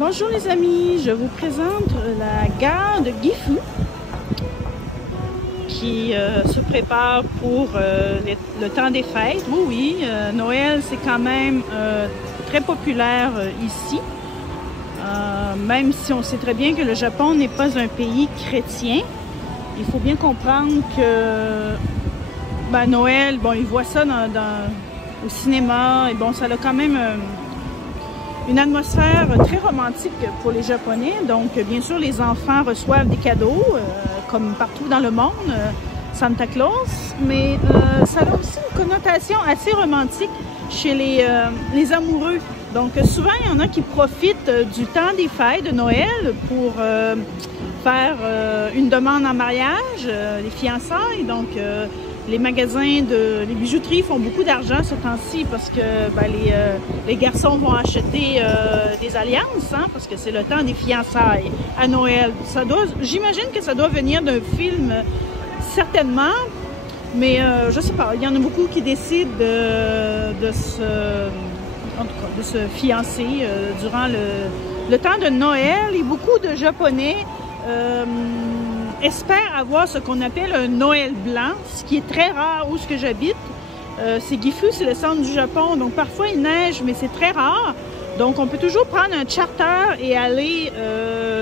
Bonjour les amis, je vous présente la gare de Gifu qui se prépare pour le temps des fêtes. Oui, Noël c'est quand même très populaire ici, même si on sait très bien que le Japon n'est pas un pays chrétien. Il faut bien comprendre que Noël, bon, ils voient ça au cinéma et bon, ça a quand même une atmosphère très romantique pour les Japonais. Donc, bien sûr, les enfants reçoivent des cadeaux, comme partout dans le monde, Santa Claus, mais ça a aussi une connotation assez romantique chez les amoureux. Donc, souvent, il y en a qui profitent du temps des fêtes de Noël pour faire une demande en mariage, les fiançailles. Donc, les magasins les bijouteries font beaucoup d'argent ce temps-ci parce que les garçons vont acheter des alliances, hein, parce que c'est le temps des fiançailles à Noël. J'imagine que ça doit venir d'un film, certainement, mais je sais pas, il y en a beaucoup qui décident de se fiancer durant le temps de Noël, et beaucoup de Japonais espère avoir ce qu'on appelle un Noël blanc, ce qui est très rare où j'habite. C'est Gifu, c'est le centre du Japon, donc parfois il neige, mais c'est très rare. Donc on peut toujours prendre un charter et aller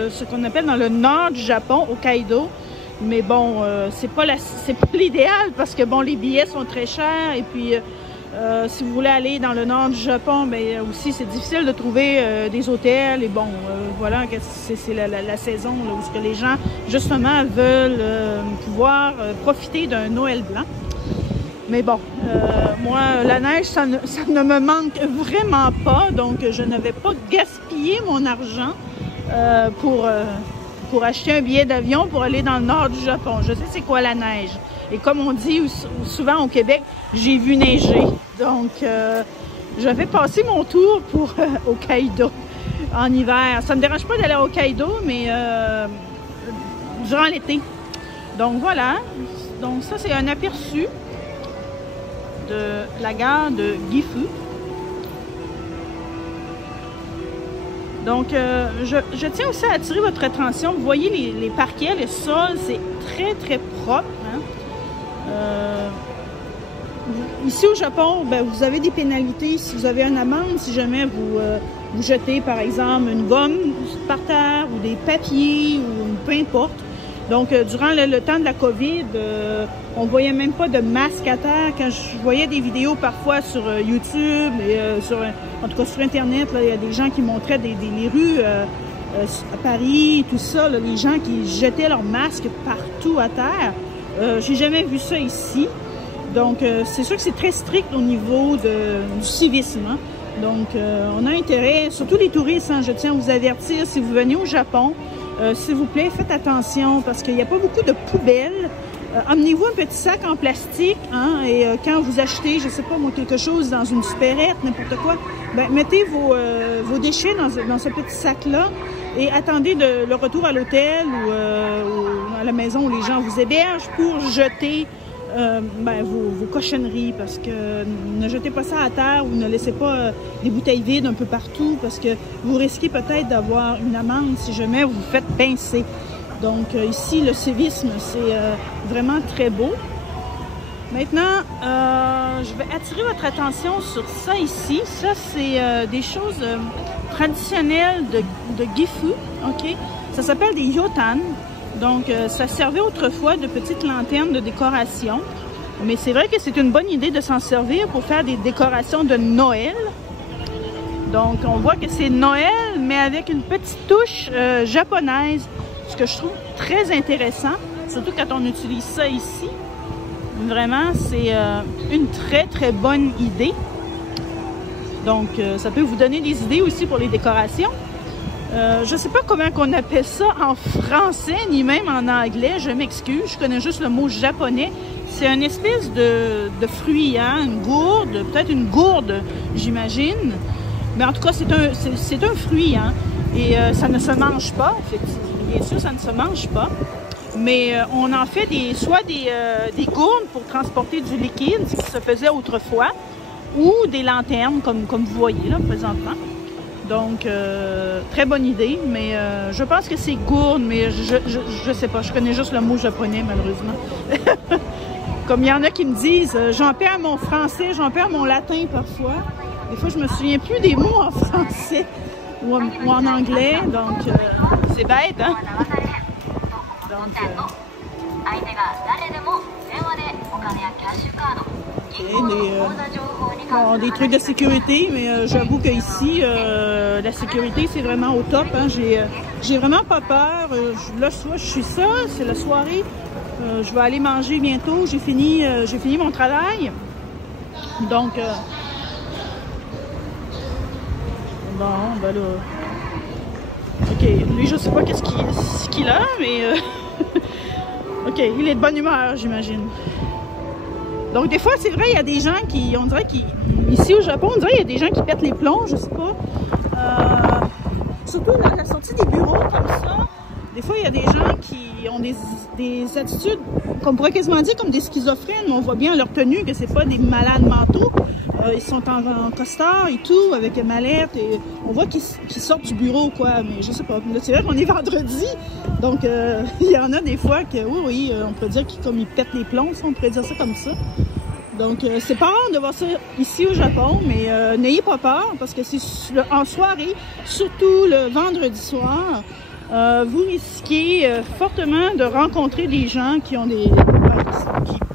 ce qu'on appelle dans le nord du Japon, Hokkaido. Mais bon, c'est pas l'idéal parce que bon, les billets sont très chers, et puis si vous voulez aller dans le nord du Japon, mais aussi c'est difficile de trouver des hôtels, et bon, voilà, c'est la saison là, où les gens justement veulent pouvoir profiter d'un Noël blanc. Mais bon, moi, la neige, ça ne me manque vraiment pas, donc je ne vais pas gaspiller mon argent pour acheter un billet d'avion pour aller dans le nord du Japon. Je sais c'est quoi la neige. Et comme on dit souvent au Québec, j'ai vu neiger. Donc, je vais passer mon tour pour Hokkaido en hiver. Ça ne me dérange pas d'aller à Hokkaido, mais durant l'été. Donc, voilà. Donc, ça, c'est un aperçu de la gare de Gifu. Donc, je tiens aussi à attirer votre attention. Vous voyez les parquets, le sol, c'est très, très propre. Hein? Ici au Japon, vous avez des pénalités si vous avez une amende, si jamais vous jetez par exemple une gomme par terre ou des papiers ou peu importe. Donc durant le temps de la COVID, on ne voyait même pas de masque à terre. Quand je voyais des vidéos parfois sur YouTube et en tout cas sur Internet, il y a des gens qui montraient les rues à Paris, tout ça, là, les gens qui jetaient leurs masques partout à terre. J'ai jamais vu ça ici. Donc, c'est sûr que c'est très strict au niveau du civisme. Hein? Donc, on a intérêt, surtout les touristes, hein, je tiens à vous avertir, si vous venez au Japon, s'il vous plaît, faites attention parce qu'il n'y a pas beaucoup de poubelles. Amenez-vous un petit sac en plastique, hein, et quand vous achetez, je ne sais pas moi, quelque chose dans une supérette, n'importe quoi, mettez vos déchets dans ce petit sac-là et attendez le retour à l'hôtel ou à la maison où les gens vous hébergent pour jeter vos cochonneries, parce que ne jetez pas ça à terre ou ne laissez pas des bouteilles vides un peu partout, parce que vous risquez peut-être d'avoir une amende si jamais vous vous faites pincer. Donc ici le civisme c'est vraiment très beau. Maintenant je vais attirer votre attention sur ça ici. Ça c'est des choses traditionnelles de Gifu, ok? Ça s'appelle des yotan. Donc, ça servait autrefois de petites lanternes de décoration. Mais c'est vrai que c'est une bonne idée de s'en servir pour faire des décorations de Noël. Donc, on voit que c'est Noël, mais avec une petite touche japonaise. Ce que je trouve très intéressant, surtout quand on utilise ça ici. Vraiment, c'est une très, très bonne idée. Donc, ça peut vous donner des idées aussi pour les décorations. Je ne sais pas comment on appelle ça en français, ni même en anglais, je m'excuse, je connais juste le mot japonais. C'est une espèce de fruit, hein, une gourde, peut-être une gourde, j'imagine. Mais en tout cas, c'est un fruit, hein, et ça ne se mange pas, effectivement. Bien sûr, ça ne se mange pas. Mais on en fait soit des gourdes pour transporter du liquide, ce qui se faisait autrefois, ou des lanternes, comme vous voyez là présentement. Donc, très bonne idée, mais je pense que c'est gourde, mais je sais pas, je connais juste le mot japonais, malheureusement. Comme il y en a qui me disent, j'en perds mon français, j'en perds mon latin parfois. Des fois, je me souviens plus des mots en français ou en anglais, donc c'est bête, hein? Donc, des trucs de sécurité, mais j'avoue qu'ici, la sécurité, c'est vraiment au top. Hein. J'ai vraiment pas peur. Là, je suis ça, c'est la soirée. Je vais aller manger bientôt. J'ai fini mon travail. Donc, bon, ben là... OK, lui, je sais pas qu'est-ce qu'il a, mais... OK, il est de bonne humeur, j'imagine. Donc, des fois, c'est vrai, il y a des gens qui, on dirait ici au Japon, on dirait qu'il y a des gens qui pètent les plombs, je sais pas. Surtout dans la sortie des bureaux, comme ça. Des fois, il y a des gens qui ont des attitudes, qu'on pourrait quasiment dire comme des schizophrènes, mais on voit bien à leur tenue que c'est pas des malades mentaux. Ils sont en costard et tout, avec une mallette, et on voit qu'ils sortent du bureau, quoi. Mais je sais pas. Là, c'est vrai qu'on est vendredi, donc il y en a des fois que, oui, on pourrait dire qu'ils pètent les plombs, on pourrait dire ça comme ça. Donc, c'est pas rare de voir ça ici au Japon, mais n'ayez pas peur, parce que c'est en soirée, surtout le vendredi soir, vous risquez fortement de rencontrer des gens qui ont qui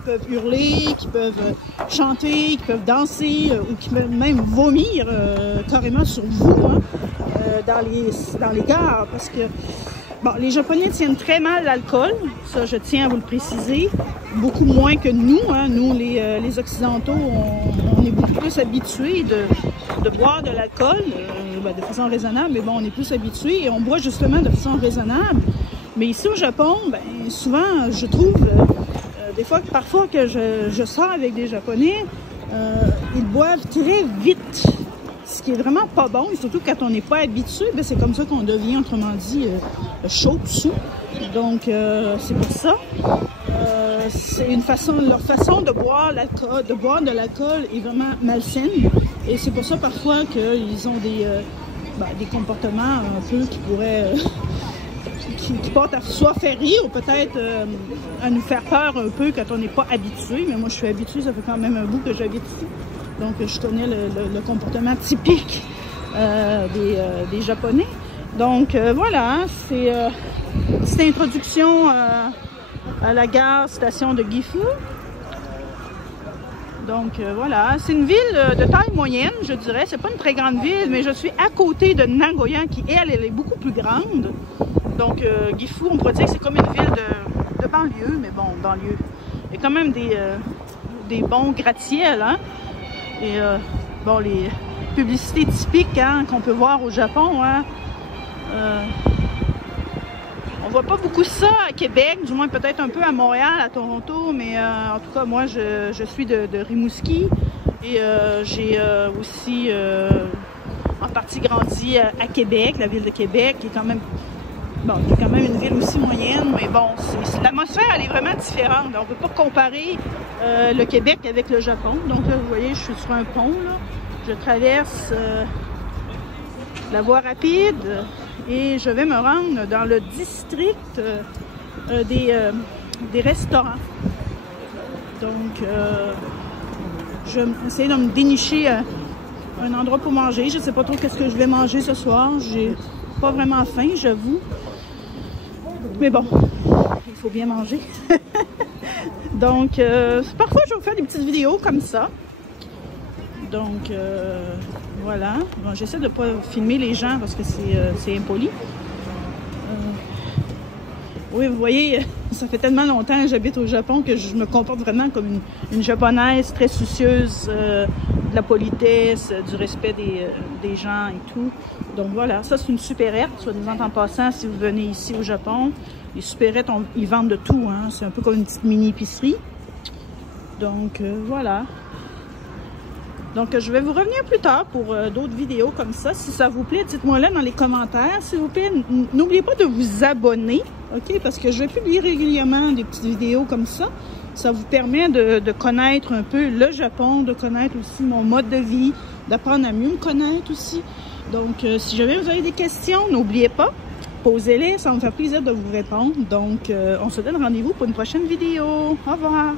peuvent hurler, qui peuvent chanter, qui peuvent danser, ou qui peuvent même vomir carrément sur vous, hein, dans les gares, parce que bon, les Japonais tiennent très mal l'alcool, ça je tiens à vous le préciser, beaucoup moins que nous, hein. Nous les Occidentaux, on est beaucoup plus habitués de boire de l'alcool, de façon raisonnable, mais bon, on est plus habitués et on boit justement de façon raisonnable. Mais ici au Japon, ben, souvent, je trouve, des fois, parfois que je sors avec des Japonais, ils boivent très vite, ce qui est vraiment pas bon, et surtout quand on n'est pas habitué, ben, c'est comme ça qu'on devient, autrement dit, chaud, sous. Donc, c'est pour ça. C'est leur façon de boire de l'alcool est vraiment malsaine. Et c'est pour ça parfois qu'ils ont des comportements un peu qui pourraient qui portent à soit faire rire ou peut-être à nous faire peur un peu quand on n'est pas habitué. Mais moi je suis habituée, ça fait quand même un bout que j'habite ici. Donc je connais le comportement typique des Japonais. Donc voilà, c'est cette introduction à la gare station de Gifu. Donc voilà, c'est une ville de taille moyenne, je dirais. C'est pas une très grande ville, mais je suis à côté de Nagoya qui, elle est beaucoup plus grande. Donc Gifu, on pourrait dire que c'est comme une ville de banlieue, mais bon, banlieue. Il y a quand même des bons gratte-ciel, hein. Et bon, les publicités typiques, hein, qu'on peut voir au Japon, hein. On voit pas beaucoup ça à Québec, du moins peut-être un peu à Montréal, à Toronto, mais en tout cas, moi, je suis de Rimouski et j'ai aussi en partie grandi à Québec, la ville de Québec, qui est quand même, bon, qui est quand même une ville aussi moyenne, mais bon, l'atmosphère, elle est vraiment différente. On ne peut pas comparer le Québec avec le Japon. Donc là, vous voyez, je suis sur un pont, là. Je traverse la voie rapide. Et je vais me rendre dans le district des restaurants. Donc, je vais essayer de me dénicher un endroit pour manger. Je ne sais pas trop qu'est-ce que je vais manger ce soir. J'ai pas vraiment faim, j'avoue. Mais bon, il faut bien manger. Donc, parfois, je vais vous faire des petites vidéos comme ça. Donc, voilà. Bon, j'essaie de ne pas filmer les gens parce que c'est impoli. Oui, vous voyez, ça fait tellement longtemps que j'habite au Japon que je me comporte vraiment comme une Japonaise très soucieuse de la politesse, du respect des gens et tout. Donc voilà, ça c'est une supérette, soit disant en passant, si vous venez ici au Japon. Les supérettes, ils vendent de tout, hein. C'est un peu comme une petite mini-épicerie. Donc voilà. Donc, je vais vous revenir plus tard pour d'autres vidéos comme ça. Si ça vous plaît, dites-moi là dans les commentaires, s'il vous plaît. N'oubliez pas de vous abonner, OK? Parce que je vais publier régulièrement des petites vidéos comme ça. Ça vous permet de connaître un peu le Japon, de connaître aussi mon mode de vie, d'apprendre à mieux me connaître aussi. Donc, si jamais vous avez des questions, n'oubliez pas, posez-les, ça va me faire plaisir de vous répondre. Donc, on se donne rendez-vous pour une prochaine vidéo. Au revoir!